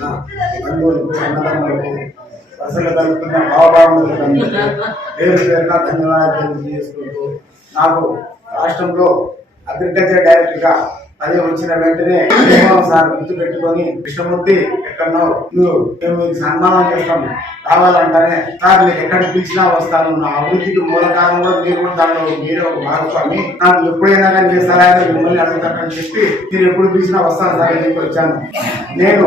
నా బంధువులకు అన్నదమ్ములకు పేరు పేరున ధన్యవాదాలు తెలియజేసుకుంటూ నాకు రాష్ట్రంలో అగ్రికల్చర్ డైరెక్టర్గా అదే వచ్చిన వెంటనే సార్ గుర్తు పెట్టుకొని కృష్ణమూర్తి ఎక్కడో నువ్వు మేము మీకు సన్మానం చేస్తాం. రావాలంటానే సార్ ఎక్కడ పిలిచినా వస్తాను. నా అభివృద్ధికి మూల కారణం మీరు కూడా దాంట్లో మీరే ఒక భాగస్వామి. నాకు ఎప్పుడైనా కానీ చేస్తారా మిమ్మల్ని అడుగుతానని చెప్పి మీరు ఎప్పుడు పిలిచినా వస్తాను సార్ అని చెప్పి వచ్చాను. నేను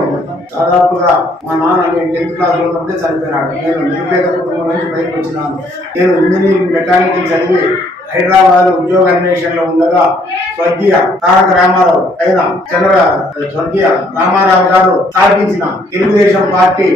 దాదాపుగా మా నాన్న నేను టెన్త్ క్లాస్లో ఉన్నప్పుడే చనిపోయినాడు. నేను నిరుపేద కుటుంబం నుంచి బయటకు వచ్చినాను. నేను ఇంజనీరింగ్ మెకానికల్ చదివి హైదరాబాద్ ఉద్యోగ అన్వేషణలో ఉండగా స్వర్గీయ తారక రామారావు అయిన చంద్ర స్వర్గీయ రామారావు గారు స్థాపించిన తెలుగుదేశం పార్టీ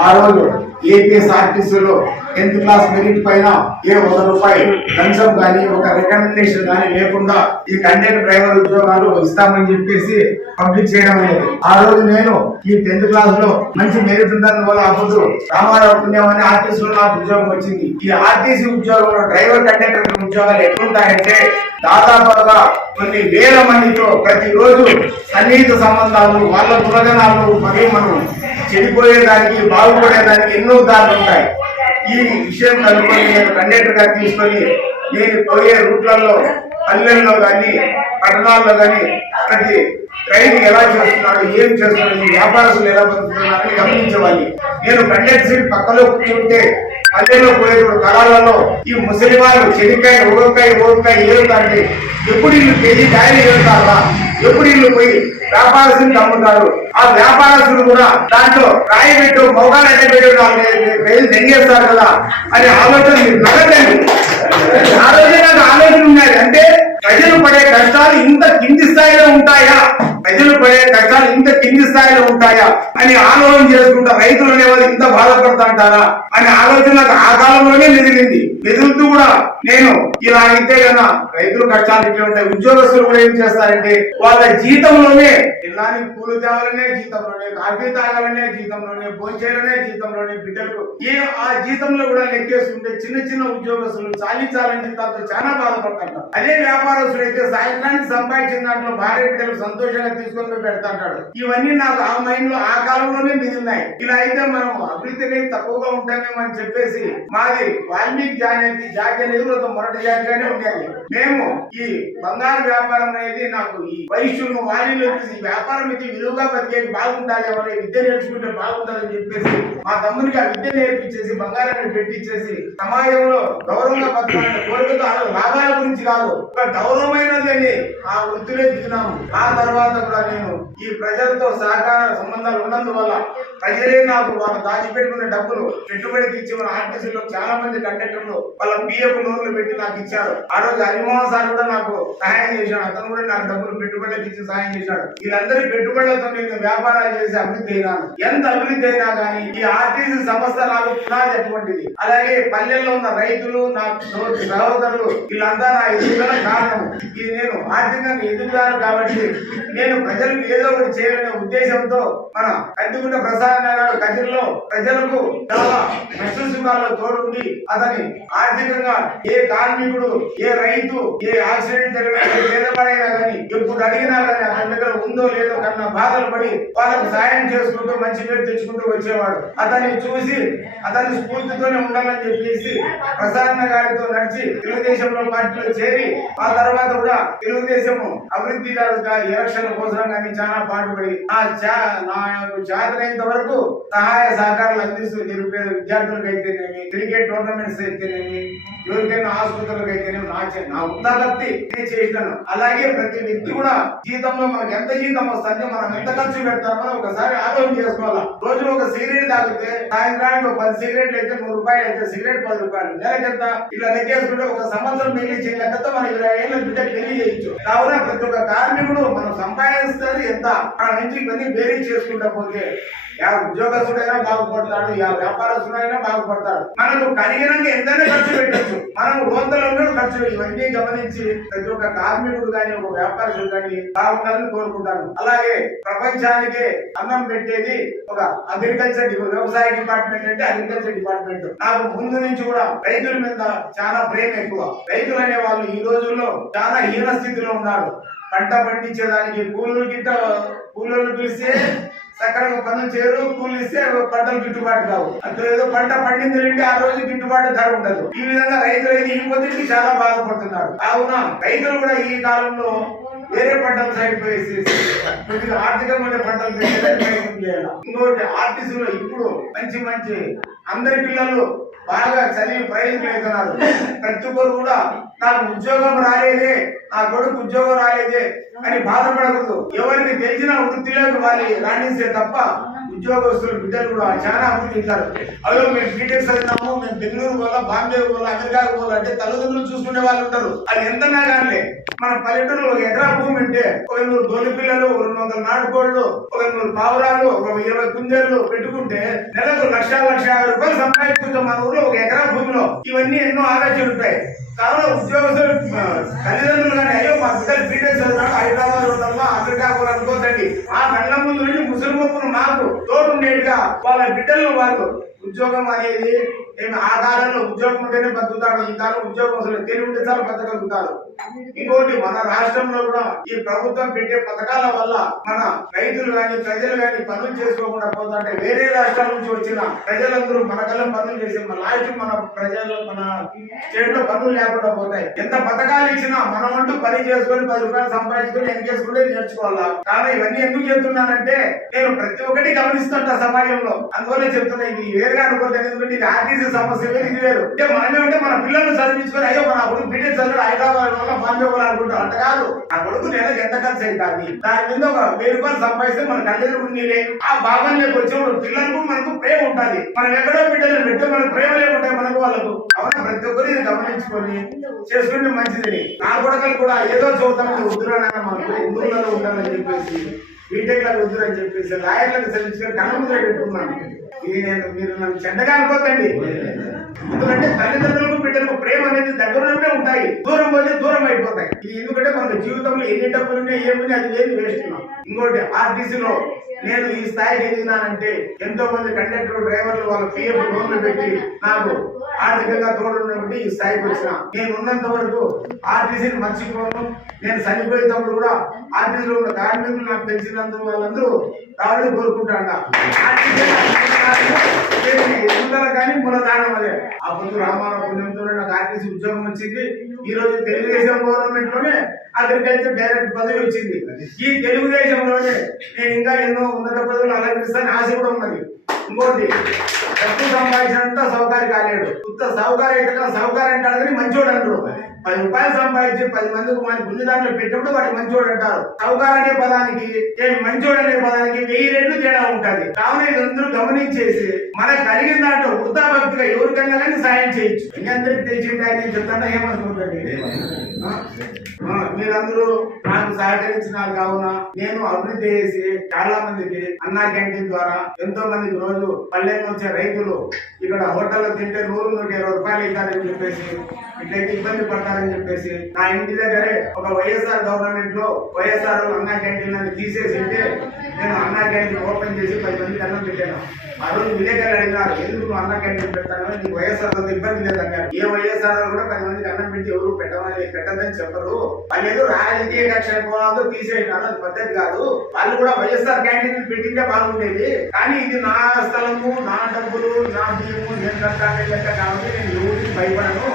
ఆ రోజు ఏపీఎస్ఆర్టీసీలో టెన్త్ క్లాస్ మెరిట్ పైన ఏ వంద రూపాయలు లంచం కానీ ఒక రికమెండేషన్ కానీ లేకుండా ఈ కంటెంట్ డ్రైవర్ ఉద్యోగాలు ఇస్తామని చెప్పేసి పబ్లిక్ చేయడం అనేది. ఆ రోజు నేను ఈ టెన్త్ క్లాస్లో మంచి మెరిట్ ఉండడం వల్ల అప్పుడు రామారావు పుణ్యం ఆర్టీసీలో ఆర్టీసీ లో నాకు ఉద్యోగం వచ్చింది. ఈ ఆర్టీసీ ఉద్యోగంలో డ్రైవర్ కండక్టర్ ఉద్యోగాలు ఎట్లుంటాయంటే దాదాపుగా కొన్ని వేల మందితో ప్రతిరోజు సన్నిహిత సంబంధాలు వాళ్ళ గుణగణాలు మరియు మనం చెడిపోయేదానికి బాగుపడేదానికి ఎన్నో దారులు ఉంటాయి. ఈ విషయం కనుక్కొని నేను కండక్టర్ తీసుకొని నేను పోయే రూట్లలో పల్లెల్లో కానీ పట్టణాల్లో కానీ ప్రతి ట్రైన్ ఎలా చేస్తున్నారు ఏం చేస్తున్నారు ఈ వ్యాపారస్తులు ఎలా బతుకుతున్నారని గమనించేవాళ్ళు నేను కండక్టర్ సీట్ పక్కలో కూర్చుంటే పల్లెల్లో పోయేటువంటి కళాలలో ఈ ముసలి వాళ్ళు చెనికాయ ఊరకాయ ఊరకాయ ఏరుతారండి ఎప్పుడు ఇల్లు కేజీ కాయలు ఏరుతారా? ఎప్పుడు ఇల్లు పోయి వ్యాపారస్తులు అమ్ముతారు ఆ వ్యాపారస్తులు కూడా దాంట్లో రాయి పెట్టు మొగాలు ఎట్ట పెట్టు పేరు తెంగేస్తారు కదా. అనే ఆలోచన మీరు నగదండి ఆ రోజే నాకు ఆలోచన ఉన్నది అంటే ప్రజలు పడే కష్టాలు ఇంత కింది స్థాయిలో ఉంటాయా? ప్రజలు పడే కష్టాలు ఇంత కింది స్థాయిలో ఉంటాయా? అని ఆలోచన చేసుకుంటా రైతులు అనేవాళ్ళు ఇంత బాధపడుతుంటారా అనే ఆలోచన నాకు ఆ కాలంలోనే మెదిలింది. మెదులుతూ కూడా నేను ఇలా అయితే కదా రైతులు కష్టాలు ఇట్లా ఉంటాయి. ఉద్యోగస్తులు కూడా ఏం చేస్తారంటే వాళ్ళ జీతంలోనే పిల్లానికి పూలు తేవాలనే జీతంలోనే కాఫీ తాగాలనే జీతంలోనే భోజనాలనే జీతంలోనే బిడ్డలకు ఏ ఆ జీతంలో కూడా లెక్కేసుకుంటే చిన్న చిన్న ఉద్యోగస్తులు చాలించాలని దాంతో చాలా బాధపడతారు. అదే వ్యాపారస్తులు అయితే సాయంత్రానికి సంపాదించిన దాంట్లో భార్య బిడ్డలు సంతోషంగా తీసుకొని పెడతాడు ఇవన్నీ నాకు ఆ మైండ్లో ఆ కాలంలోనే మిగిలినాయి. ఇలా అయితే మనం అభివృద్ధి అనేది తక్కువగా ఉంటామేమో అని చెప్పేసి మాది వాల్మీకి జాతి అనేది జాతి అనేది మొరటి మొదటి జాతిగానే ఉండేది మేము ఈ బంగారు వ్యాపారం అనేది నాకు ఈ వయస్సును వాణిలో ఈ వ్యాపారం ఇది విలువగా బతికేది బాగుండాలి అనే విద్య నేర్చుకుంటే బాగుంటుందని చెప్పేసి మా తమ్మునికి ఆ విద్య నేర్పించేసి బంగారాన్ని పెట్టించేసి సమాజంలో గౌరవంగా బతకాలనే కోరికతో ఆ లాభాల గురించి కాదు ఒక గౌరవమైనదని ఆ వృత్తిలో దిగినాము ఆ తర్వాత కూడా నేను ఈ ప్రజలతో సహకార సంబంధాలు ఉన్నందువల్ల ప్రజలే నాకు వాళ్ళు దాచిపెట్టుకునే డబ్బులు పెట్టుబడికి ఇచ్చి మన ఆర్టీసీలో చాలా మంది కండక్టర్లు వాళ్ళ పిఎఫ్ లోన్లు పెట్టి నాకు ఇచ్చారు. ఆ రోజు హరిమోహన్ సార్ కూడా నాకు సహాయం చేశాడు. అతను కూడా నాకు డబ్బులు పెట్టుబడులకు ఇచ్చి సహాయం చేశాడు. వీళ్ళందరి పెట్టుబడులతో నేను వ్యాపారాలు చేసి అభివృద్ధి అయినాను. ఎంత అభివృద్ధి అయినా కానీ ఈ ఆర్టీసీ సంస్థ నాకు పునాది అలాగే పల్లెల్లో ఉన్న రైతులు నా సహోదరులు వీళ్ళంతా నా ఎదుగుదల కారణం. ఇది నేను ఆర్థికంగా ఎదుగుతాను కాబట్టి నేను ప్రజలకు ఏదో ఒకటి చేయాలనే ఉద్దేశంతో మన కందుకుంట ప్రసాద్ గారు కదిరిలో ప్రజలకు చాలా కష్ట తోడుండి అతని ఆర్థికంగా ఏ కార్మికుడు ఏ రైతు ఏ యాక్సిడెంట్ జరిగినా ఏ పేదవాడైనా కానీ ఎప్పుడు అడిగినా కానీ ఉందో లేదో కన్నా బాధలు పడి వాళ్ళకు సాయం చేసుకుంటూ మంచి పేరు తెచ్చుకుంటూ వచ్చేవాడు. అతన్ని చూసి అతని స్ఫూర్తితోనే ఉండాలని చెప్పేసి ప్రసాద్ గారితో నడిచి తెలుగుదేశంలో పార్టీలో చేరి ఆ తర్వాత కూడా తెలుగుదేశం అభివృద్ధి ఎలక్షన్ కోసం కానీ చాలా పాటుపడి నా చా నా యొక్క చేతనైనంత వరకు సహాయ సహకారాలు అందిస్తూ నిరుపేద విద్యార్థులకు అయితేనేమి క్రికెట్ టోర్నమెంట్స్ అయితేనేమి ఎవరికైనా ఆసుపత్రులకు అయితేనేమి నా చే- నా ఉదాహక్తి నేను చేసినాను. అలాగే ప్రతి వ్యక్తి కూడా జీతంలో మనకు ఎంత జీతం వస్తుంది. మనం ఎంత ఖర్చు పెడతామో ఒకసారి ఆలోచన చేసుకోవాలా. రోజు ఒక సిగరెట్ తాగితే సాయంత్రానికి పది సిగరెట్లు అయితే నూరు రూపాయలు అయితే సిగరెట్ పది రూపాయలు. నెలకెంత ఇలా లెక్కేసుకుంటే ఒక సంవత్సరం పెళ్ళి చేయలేకపోతే మనం ఇరవై ఏళ్ళ బిడ్డ పెళ్ళి చేయొచ్చు. కావున ప్రతి ఒక్క కార్మికుడు మనం సంపాదిస్తుంది ఎంత? మన నుంచి ఇవన్నీ బేరీ చేసుకుంటా పోతే యా ఉద్యోగస్తుడైనా బాగుపడతాడు యా వ్యాపారస్తుడైనా బాగుపడతాడు. మనకు కలిగినంత ఎంతైనా ఖర్చు పెట్టచ్చు. మనం వందలలో ఖర్చు ఇవన్నీ గమనించి ప్రతి ఒక్క కార్మికుడు కానీ ఒక వ్యాపారస్తుడు కానీ బాగుండాలని కోరుకుంటాను. అలాగే ప్రపంచానికి అన్నం పెట్టేది ఒక అగ్రికల్చర్ వ్యవసాయ డిపార్ట్మెంట్ అంటే అగ్రికల్చర్ డిపార్ట్మెంట్ నాకు ముందు నుంచి కూడా రైతుల మీద చాలా ప్రేమ ఎక్కువ. రైతులు అనే వాళ్ళు ఈ రోజుల్లో చాలా హీన స్థితిలో ఉన్నారు. పంట పండించేదానికి కూలీలు గిట్ట కూలీలు పిలిస్తే సక్రమంగా పనులు చేయరు కూలీలు ఇస్తే పంటలు గిట్టుబాటు కావు. అంతే ఏదో పంట పండింది అంటే ఆ రోజు గిట్టుబాటు ధర ఉండదు. ఈ విధంగా రైతులు అయితే ఈ పొద్దుకి చాలా బాధపడుతున్నారు. కావున రైతులు కూడా ఈ కాలంలో వేరే పంటలు సైడ్ పోయేసి కొద్దిగా ఆర్థికమైన పంటలు ప్రయత్నం చేయాలి? ఇంకోటి ఆర్టీసీలో ఇప్పుడు మంచి మంచి అందరి పిల్లలు బాగా చదివి ప్రయోజనం ప్రతి ఒక్కరు కూడా నాకు ఉద్యోగం రాలేదే నా కొడుకు ఉద్యోగం రాలేదే అని బాధపడకూడదు. ఎవరికి తెలిసిన వృత్తిలోకి వాళ్ళు రాణిస్తే తప్ప ఉద్యోగస్తులు బిడ్డలు కూడా చాలా అభివృద్ధి చెందారు అదో మేము బీటెక్ చదివినాము మేము బెంగళూరు వల్ల బాంబే వల్ల అమెరికా వల్ల అంటే తల్లిదండ్రులు చూసుకునే వాళ్ళు ఉంటారు. అది ఎంతనా కానీ మన పల్లెటూరులో ఒక ఎకరా భూమి అంటే ఒక నూరు గొల్లి పిల్లలు ఒక రెండు వందల నాటుకోళ్ళు ఒక నూరు పావురాలు ఒక ఇరవై కుందేళ్ళు పెట్టుకుంటే నెలకు లక్ష లక్ష యాభై రూపాయలు సంపాదించుకుంటాం మన ఊర్లో ఒక ఎకరా భూమిలో. ఇవన్నీ ఎన్నో ఆలోచనలు ఉంటాయి. కావున ఉద్యోగస్తులు తల్లిదండ్రులు కానీ అయ్యో మా బిడ్డలు బీటెక్ చదివినాడు హైదరాబాద్ ఉండాలా అమెరికా కూడా అనుకోదండి ఆ కళ్ళ ముందు నుండి ముసలిమొప్పును మాకు తోడుండేట్టుగా వాళ్ళ బిడ్డలను వాళ్ళు ఉద్యోగం అనేది నేను ఆ కాలంలో ఉద్యోగం ఉంటేనే బతుకుతాడు ఈ కాలం ఉద్యోగం అసలు తెలివి ఉంటే చాలా బతకగలుగుతారు ఇంకోటి మన రాష్ట్రంలో కూడా ఈ ప్రభుత్వం పెట్టే పథకాల వల్ల మన రైతులు గాని ప్రజలు గాని పనులు చేసుకోకుండా పోతుంటే వేరే రాష్ట్రాల నుంచి వచ్చిన ప్రజలందరూ మన కళ్ళ పనులు చేసి మన లాస్ట్ మన ప్రజలు మన స్టేట్లో పనులు లేకుండా పోతాయి. ఎంత పథకాలు ఇచ్చినా మనం అంటూ పని చేసుకొని పది రూపాయలు సంపాదించుకొని ఎంత చేసుకుంటే నేర్చుకోవాలా? కానీ ఇవన్నీ ఎందుకు చెప్తున్నానంటే నేను ప్రతి ఒక్కటి గమనిస్తుంటా సమాజంలో. అందువల్ల చెప్తున్నా ఇది వేరుగా అనుకోలేదు ఎందుకంటే ఇది ఆర్టీసీ సమస్య వేరు ఇది వేరు. అంటే మనమే ఉంటే మన పిల్లల్ని చదివించుకొని అయ్యో మన అప్పుడు బీటెక్ చదివాడు హైదరాబాద్ వల్ల బాంబే వల్ల అనుకుంటారు అంట కాదు. ఆ కొడుకు నెలకు ఎంత ఖర్చు అవుతుంది దాని మీద ఒక వెయ్యి రూపాయలు సంపాదిస్తే మన తల్లిదండ్రులు నీలే ఆ భాగంలోకి వచ్చినప్పుడు పిల్లలకు మనకు ప్రేమ ఉంటుంది. మనం ఎక్కడో బిడ్డలు పెడితే మనకు ప్రేమ లేకుంటాయి మనకు వాళ్ళకు. అవునా? ప్రతి ఒక్కరు గమనించుకొని చేసుకుంటే మంచిది. నా కొడకలు కూడా ఏదో చదువుతామని వద్దురానన్న మనకు ఊళ్ళలో ఉంటానని చెప్పేసి బీటెక్లో వద్దురని చెప్పేసి లాయర్లకు సెలెక్షన్ కళ్ళ ముందర పెట్టుకున్నాను. ఇది నేను మీరు నన్ను చెడ్డగా అనుకోకండి. ఎందుకంటే తల్లిదండ్రులు బిడ్డలకు ప్రేమ అనేది దగ్గరలోనే ఉంటాయి. దూరం పోతే దూరం అయిపోతాయి. ఇది ఎందుకంటే మనకు జీవితంలో ఎన్ని డబ్బులు ఉన్నాయి ఏమున్నాయి అది లేదు వేస్ట్ ఇంకోటి ఆర్టీసీలో నేను ఈ స్థాయికి ఎదిగినానంటే ఎంతో మంది కండక్టర్ డ్రైవర్లు వాళ్ళ పిఎఫ్ లోన్లు పెట్టి నాకు ఆర్థికంగా తోడున్నటువంటి ఈ స్థాయికి వచ్చిన. నేను ఉన్నంత వరకు ఆర్టీసీని మర్చిపోను. నేను చనిపోయేటప్పుడు కూడా ఆర్టీసీలో ఉన్న కార్మికులు నాకు తెలిసినందుకు వాళ్ళందరూ రావడం కోరుకుంటాను ఎదుగుదల కానీ మూలధానం అదే. ఆ ముందు రామారావు పుణ్యంతోనే నాకు ఆర్టీసీ ఉద్యోగం వచ్చింది. ఈ రోజు తెలుగుదేశం గవర్నమెంట్లోనే అగ్రికల్చర్ డైరెక్ట్ పదవి వచ్చింది. ఈ తెలుగుదేశంలోనే నేను ఇంకా ఎన్నో ఉన్నత పదవులు అలంకరిస్తాను ఆశ కూడా ఉన్నది. ఇంకోటి డబ్బు సంపాదించినంత సౌకర్యం కాలేడు. ఉత్త సౌకర్యం అయితే కదా సౌకర్యం అంటాడు కానీ మంచోడు అంటారు. పది రూపాయలు సంపాదించి పది మందికి మన ముందు దాంట్లో పెట్టినప్పుడు వాడు మంచోడు అంటారు. సౌకర్యం అనే పదానికి మంచోడు అనే పదానికి వెయ్యి రెట్లు తేడా ఉంటది. కావున ఇదందరూ గమనించేసి మనకు కలిగిన దాంట్లో వృద్ధాభక్తిగా ఎవరికైనా కానీ సాయం చేయొచ్చు. మీ అందరికి తెలిసింది ఆయన చెప్తాను. ఏమనుకుంటుంది మీరందరూ నాకు సహకరించినారు కావున నేను అభివృద్ధి చేసి చాలా మందికి అన్నా క్యాంటీన్ ద్వారా ఎంతో మందికి రోజు పల్లెకి వచ్చే రైతులు ఇక్కడ హోటల్లో తింటే నూరు నూట ఇరవై రూపాయలు ఇస్తారని చెప్పేసి ఇట్లయితే ఇబ్బంది పడతారని చెప్పేసి నా ఇంటి దగ్గరే ఒక వైఎస్ఆర్ గవర్నమెంట్లో వైఎస్ఆర్ అన్నా క్యాంటీన్ అని తీసేసి ఉంటే నేను అన్నా క్యాంటీన్ ఓపెన్ చేసి పది మంది అన్నం పెట్టాను. ఆ రోజు విలేకరులు అడిగినారు ఎందుకు నువ్వు అన్నా క్యాంటీన్ పెడతాను నీకు వైఎస్ఆర్ ఇబ్బంది లేదన్నారు. ఏ వైఎస్ఆర్ కూడా పది మందికి అన్నం పెట్టి ఎవరు పెట్టమని పెట్టదని చెప్పరు. వాళ్ళు ఏదో రాజకీయ కక్ష పోవాలో తీసేయన్నారు అది పద్ధతి కాదు. వాళ్ళు కూడా వైఎస్ఆర్ క్యాంటీన్ పెట్టింటే బాగుండేది. కానీ ఇది నా స్థలము నా డబ్బులు నా బియ్యము నేను కట్టాలి లెక్క కాబట్టి నేను ఎవరికి భయపడను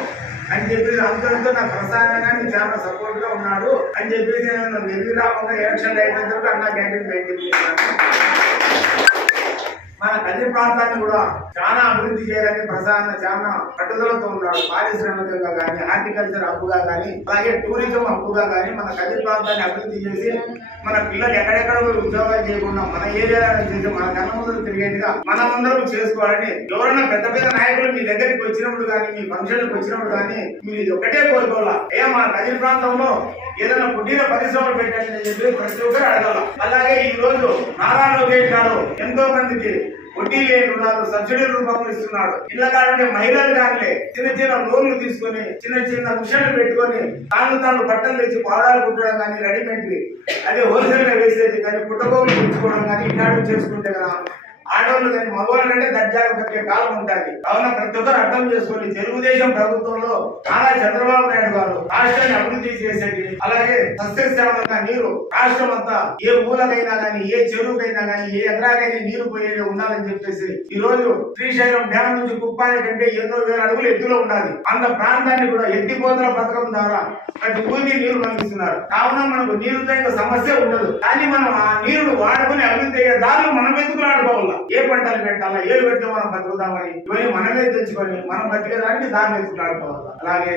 అని చెప్పేసి అందరితో నాకు ప్రసారంగా చాలా సపోర్ట్గా ఉన్నాడు. అని చెప్పేసి నేను నిర్విరామంగా ఎలక్షన్ అయిపోయిన తర్వాత అన్నా క్యాంటీన్ మెయింటైన్ చేశాను మన గది ప్రాంతాన్ని కూడా చాలా అభివృద్ధి చేయాలని ప్రధాన చాలా పట్టుదలతో ఉన్నాడు. పారిశ్రామికంగా కానీ హార్టికల్చర్ హబ్బుగా కానీ అలాగే టూరిజం హబ్బుగా కానీ మన గది ప్రాంతాన్ని అభివృద్ధి చేసి మన పిల్లలు ఎక్కడెక్కడ ఉద్యోగాలు చేయకుండా మన ఏరియాలో చేసి మన కన్న ముందు తిరిగేట్టుగా మనమందరం చేసుకోవాలని ఎవరైనా పెద్ద పెద్ద నాయకులు మీ దగ్గరికి వచ్చినప్పుడు కానీ మీ ఫంక్షన్లకు వచ్చినప్పుడు కానీ మీరు ఇది ఒకటే కోరుకోవాలా? ఏ మన గది ప్రాంతంలో ఏదైనా కుటీర పరిశ్రమలు పెట్టండి అని చెప్పి ప్రతి ఒక్కరు అడగాల. అలాగే ఈ నారా లోకేష్ గారు ఎంతో మందికి వడ్డీ లేనున్నారు సబ్సిడీ రూపంలో ఇస్తున్నాడు. ఇళ్ళ కాడంటే మహిళలు కానీ చిన్న చిన్న లోన్లు తీసుకొని చిన్న చిన్న మిషన్లు పెట్టుకొని తాను తాను బట్టలు తెచ్చి పాడాలు కుట్టడం కానీ రెడీమేడ్ అదే హోల్సేల్గా వేసేది కానీ పుట్టగోలు తెచ్చుకోవడం కానీ ఇట్లాంటివి చేసుకుంటే కదా ఆడవాళ్ళు కానీ మగవాళ్ళు అంటే దర్జాగా బతికే కాలం ఉంటుంది. కావున ప్రతి ఒక్కరు అర్థం చేసుకొని తెలుగుదేశం ప్రభుత్వంలో నారా చంద్రబాబు నాయుడు గారు రాష్ట్రాన్ని అభివృద్ధి చేసేది. అలాగే సస్యశ్యామలంగా నీరు రాష్ట్రం అంతా ఏ మూలకైనా కానీ ఏ చెరువుకైనా కానీ ఏ ఎకరాకైనా నీరు పోయేది ఉండాలని చెప్పేసి ఈ రోజు శ్రీశైలం డ్యామ్ నుంచి కుప్పాని కంటే ఎన్నో వేల అడుగులు ఎత్తులో ఉండాలి. అంత ప్రాంతాన్ని కూడా ఎత్తిపోతల పథకం ద్వారా ప్రతి ఊరికి నీరు పంపిస్తున్నారు. కావున మనకు నీరుతో సమస్య ఉండదు. కానీ మనం ఆ నీరును వాడుకొని అభివృద్ధి అయ్యే దారులు మనం వెతుకులాడుకోవాలా ఏ పంటలు పెట్టాలా ఏ పెడితే మనం బతుకుతామని ఇవన్నీ మనమే తెచ్చుకొని మనం బతికేదానికి దాన్ని వెతుకులాడుకోవాలి అలాగే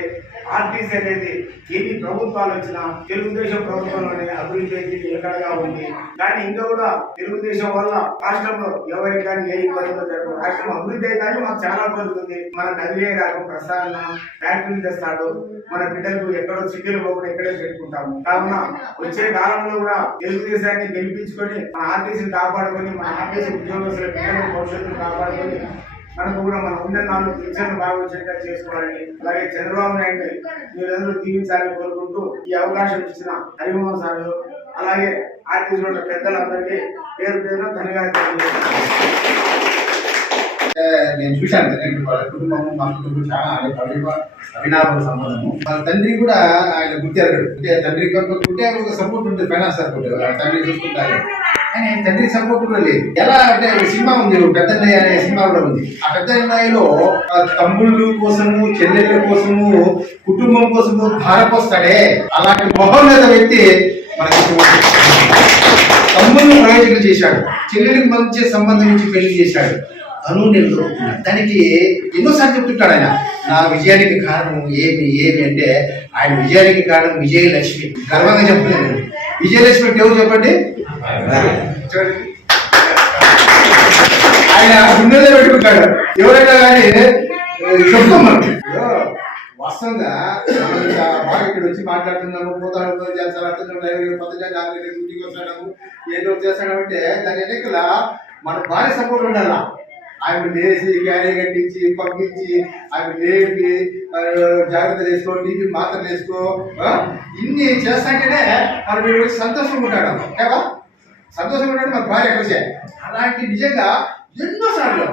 ఆర్టీసీ అనేది ఎన్ని ప్రభుత్వాలు వచ్చినా తెలుగుదేశం ప్రభుత్వంలోనే అభివృద్ధి అయితే నిలకడగా ఉంది. కానీ ఇంకా కూడా తెలుగుదేశం వల్ల రాష్ట్రంలో ఎవరికి కానీ ఏ ఇబ్బందులు జరగదు రాష్ట్రం అభివృద్ధి అయితే మాకు చాలా జరుగుతుంది. మన కదిలే రాకం ప్రసారణ ఫ్యాక్టరీలు తెస్తాడు. మన బిడ్డలకు ఎక్కడో సిటీలు పోకుండా ఎక్కడే పెట్టుకుంటాము. కావున వచ్చే కాలంలో కూడా తెలుగుదేశాన్ని గెలిపించుకొని మన ఆర్టీసీని కాపాడుకొని మన ఆర్టీసీ ఉద్యోగస్తుల పిల్లల భవిష్యత్తును కాపాడుకొని మనకు కూడా మన ఉన్న నాలుగు పింఛన్లు బాగా వచ్చేట్టుగా చేసుకోవాలని అలాగే చంద్రబాబు నాయుడు మీరందరూ దీవించాలని కోరుకుంటూ ఈ అవకాశం ఇచ్చిన హరిమోహన్ సార్ అలాగే ఆర్టీసీ ఉన్న పెద్దలందరికీ పేరు పేరు ధన్యవాదాలు నేను చూశాను నేను వాళ్ళ కుటుంబము మా కుటుంబం చాలా అవినాభ అవినాభ సంబంధము. వాళ్ళ తండ్రి కూడా ఆయన గుర్తి తండ్రి ఉంటే ఒక సపోర్ట్ ఉంటుంది ఫైనాన్స్ సపోర్ట్ తండ్రి చూసుకుంటారు. కానీ తండ్రి సపోర్ట్ కూడా లేదు. ఎలా అంటే సినిమా ఉంది పెద్దన్నయ్య పెద్ద అనే సినిమా కూడా ఉంది. ఆ పెద్దన్నయ్యలో తమ్ముళ్ళు కోసము చెల్లెళ్ళ కోసము కుటుంబం కోసము ధారపోస్తాడే అలాంటి మహోన్నత వ్యక్తి మనకి తమ్ముళ్ళు ప్రయోజనం చేశాడు. చెల్లెలకు మంచి సంబంధం నుంచి పెళ్ళి చేశాడు. అను నేను దానికి ఎన్నోసార్లు చెప్తుంటాడు ఆయన నా విజయానికి కారణం ఏమి ఏమి? అంటే ఆయన విజయానికి కారణం విజయలక్ష్మి. గర్వంగా చెప్తున్నాను విజయలక్ష్మి అంటే ఎవరు చెప్పండి? ఆయన గుండెలో పెట్టుకుంటాడు. ఎవరైనా కానీ చెప్తాం మనం. వాస్తవంగా బాగా ఇక్కడ వచ్చి మాట్లాడుతున్నాము పోతాడు చేస్తారు అంటున్నాడు డ్రైవర్ పద్ధతి డ్యూటీకి వస్తాడు ఏదో చేస్తాడు అంటే దాని వెనకల మన భార్య సపోర్ట్ ఉండాలా? ఆమె లేచి క్యారీ కట్టించి పంపించి ఆమె లేపి జాగ్రత్త చేసుకో టీవీ మాత్రం చేసుకో ఇన్ని చేస్తాంటేనే మరి వీడు సంతోషంగా ఉంటాడు. ఏవా సంతోషంగా ఉంటాడు మన భార్య కృషి అలాంటి నిజంగా ఎన్నో సార్లు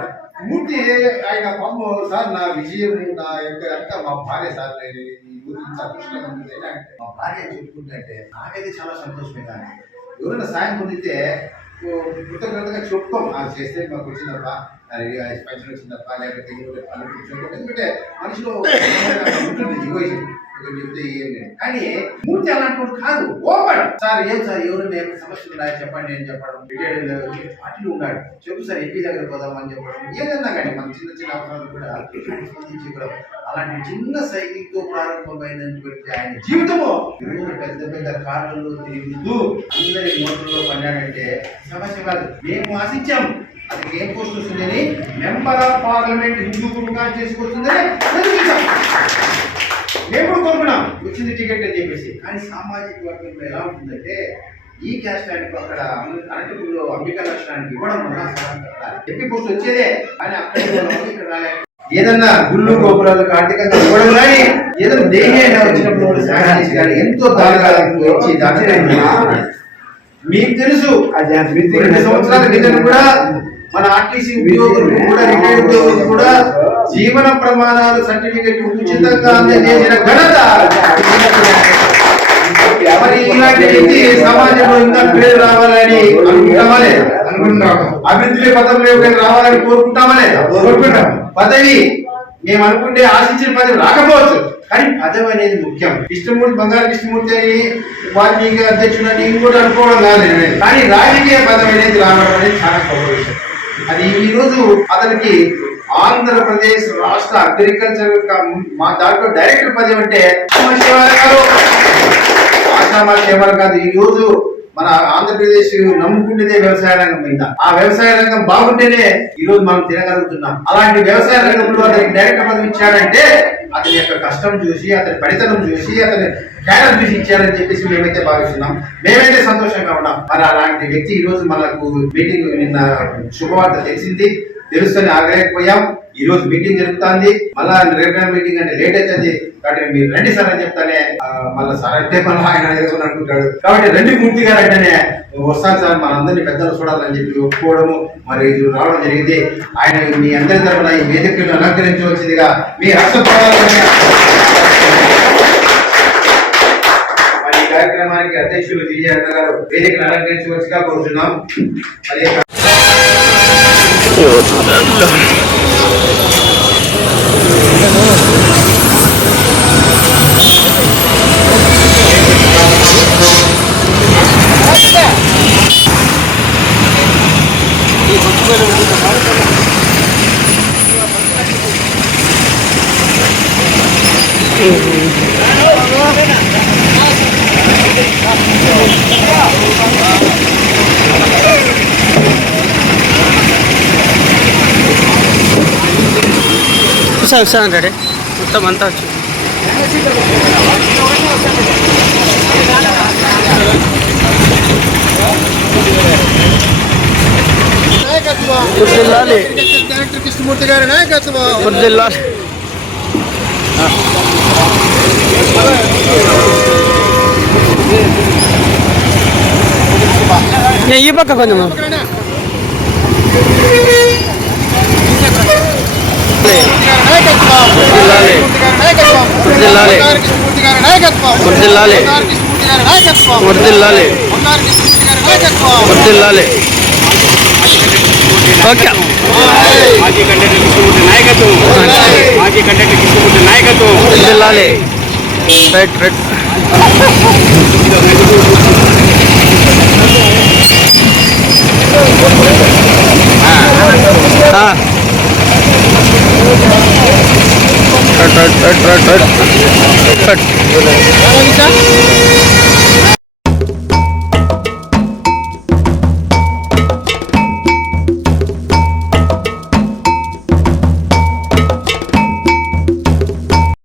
మూర్తి ఆయన పాపం సార్ నా విజయం నా యొక్క అంతా మా భార్య సార్ నేను ఈ ఊరికి మా భార్య చెప్పుకుంటే నాకైతే చాలా సంతోషమే కానీ ఎవరైనా సాయం పొందితే కృతజ్ఞతగా చెప్పుకోం. అది చేస్తే మాకు వచ్చిందప్ప అది పెన్షన్ వచ్చిందప్ప లేకపోతే ఎందుకంటే మనిషిలో ఉంటుంది egoism. చెప్తే ఏం కానీ మూర్తి అలాంటి కాదు ఓపెన్ సార్ ఏం సార్ ఎవరైనా ఏమైనా సమస్యలు ఉన్నాయో చెప్పండి అని చెప్పడం. రిటైర్డ్ ఉన్నాడు. చెప్పు సార్ ఎంపీ దగ్గర పోదామని చెప్పడం. ఏదన్నా కానీ మన చిన్న చిన్న అవసరాలు కూడా స్పందించి ఇవ్వడం అలాంటి చిన్న సైకిల్తో ప్రారంభమైనటువంటి ఆయన జీవితము. పెద్ద పెద్ద కార్లలో తిరుగుతూ అందరి నోట్లలో పడ్డాడంటే సమస్య కాదు. మేము ఆశించాము అది ఏం పోస్ట్ వస్తుందని? మెంబర్ ఆఫ్ పార్లమెంట్ హిందూపురంగా చేసుకొస్తుందని కూడా కోరుకున్నాం. వచ్చింది టికెట్ అని చెప్పేసి. కానీ సామాజిక వర్గంలో ఎలా ఉంటుందంటే ఈ క్యాస్ట్ ఆయనకు అక్కడ అన- అనంతపురంలో అంబికా లక్షణానికి ఇవ్వడం వల్ల ఎంపీ పోస్ట్ వచ్చేదే కానీ అక్కడ ఇక్కడ రాలే ఏదన్నా గుళ్ళు గోపురాలకు ఆర్థికంగా ఇవ్వడం కానీ ఏదైనా దేని అయినా వచ్చినప్పుడు చేసి కానీ ఎంతో దారుణాలకు వచ్చి దాని మీకు తెలుసు రెండు సంవత్సరాల క్రితం కూడా మన ఆర్టీసీ ఉద్యోగులు కూడా రిటైర్డ్ ఉద్యోగులు కూడా జీవన ప్రమాణాలు సర్టిఫికెట్ ఉచితంగా అందజేసిన ఘనత మరి ఇలాంటి వ్యక్తి సమాజంలో ఇంకా పేరు రావాలని అనుకుంటామా లేదా? అనుకుంటాం అభివృద్ధి రావాలని కోరుకుంటామా లేదా? కోరుకుంటాం. పదవి మేము అనుకుంటే ఆశించిన పదవి రాకపోవచ్చు. కానీ పదవి అనేది ముఖ్యం. కృష్ణమూర్తి బంగారు కృష్ణమూర్తి అని వాల్మీకి అధ్యక్షుడు అని ఇంకోటి అనుకోవడం కాదు. కానీ రాజకీయ పదవి అనేది రావడం అనేది చాలా గొప్ప విషయం. అది ఈ రోజు అతనికి ఆంధ్రప్రదేశ్ రాష్ట్ర అగ్రికల్చర్ మా దాంట్లో డైరెక్టర్ పదవి అంటే శివారు కాదు ఈ రోజు మన ఆంధ్రప్రదేశ్ నమ్ముకుంటేనే వ్యవసాయ రంగం మీద. ఆ వ్యవసాయ రంగం బాగుంటేనే ఈ రోజు మనం తినగలుగుతున్నాం. అలాంటి వ్యవసాయ రంగంలో అతనికి డైరెక్టర్ పదవి ఇచ్చాడంటే అతని యొక్క కష్టం చూసి అతని పనితనం చూసి అతని క్యాడర్ చూసి ఇచ్చారని చెప్పేసి మేమైతే భావిస్తున్నాం. మేమైతే సంతోషంగా ఉన్నాం. మరి అలాంటి వ్యక్తి ఈ రోజు మనకు మీటింగ్ నిన్న శుభవార్త తెలిసింది. తెలుసుకొని ఆగలేకపోయాం ఈ రోజు మీటింగ్ జరుగుతుంది మళ్ళా రేపు మీటింగ్ అంటే లేట్ అవుతుంది. కాబట్టి మీరు రండి సార్ అని చెప్తానే మళ్ళీ సార్ అంటే మళ్ళీ ఆయన అనుకుంటాడు. కాబట్టి రండి మూర్తి గారు అంటేనే వస్తాను సార్ మనందరినీ పెద్దలు చూడాలని చెప్పి ఒప్పుకోవడము మరి ఇది రావడం జరిగింది. ఆయన మీ అందరి తరఫున ఈ వేదికను అలంకరించవలసిందిగా మీ హస్తపడాలని మరి ఈ కార్యక్రమానికి అధ్యక్షులు విజయ అన్న గారు వేదికను అలంకరించవచ్చుగా కోరుతున్నాం మరి 이거 두 개를 సార్ సార్ రెడీ మొత్తం అంతా వచ్చి. డైరెక్టర్ కృష్ణమూర్తి గారి నాయకత్వం ఈ పక్క కొంచెం వర్ధిల్లాలి వర్ధిల్లాలి వర్ధిల్లాలి వర్ధిల్లాలి వర్ధిల్లాలి ఓకే మాజీ కండక్టర్ కృష్ణమూర్తి నాయకత్వం మాజీ కండక్టర్ కృష్ణమూర్తి నాయకత్వం వర్ధిల్లాలి రైట్ రైట్ ఆ. cut cut cut cut cut